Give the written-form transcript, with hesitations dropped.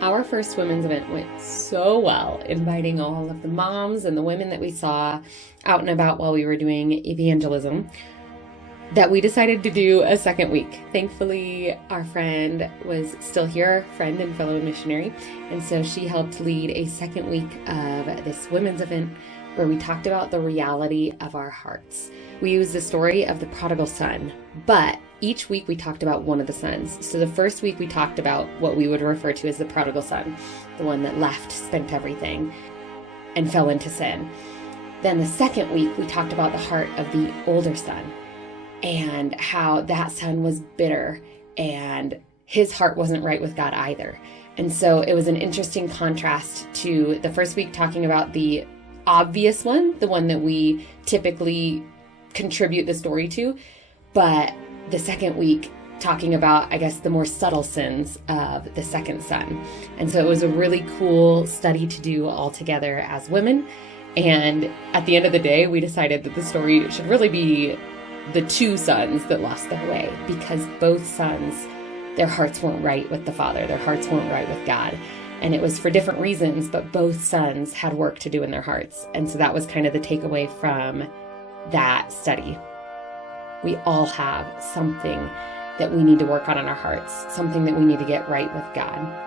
Our first women's event went so well, inviting all of the moms and the women that we saw out and about while we were doing evangelism, that we decided to do a second week. Thankfully, our friend was still here, friend and fellow missionary, and so she helped lead a second week of this women's event where we talked about the reality of our hearts. We used the story of the prodigal son, but each week we talked about one of the sons. So the first week we talked about what we would refer to as the prodigal son, the one that left, spent everything, and fell into sin. Then the second week we talked about the heart of the older son and how that son was bitter and his heart wasn't right with God either. And so it was an interesting contrast to the first week talking about the obvious one, the one that we typically contribute the story to, but the second week talking about, I guess, the more subtle sins of the second son. And so it was a really cool study to do all together as women. And at the end of the day, we decided that the story should really be the two sons that lost their way, because both sons, their hearts weren't right with the Father. Their hearts weren't right with God. And it was for different reasons, but both sons had work to do in their hearts. And so that was kind of the takeaway from that study. We all have something that we need to work on in our hearts, something that we need to get right with God.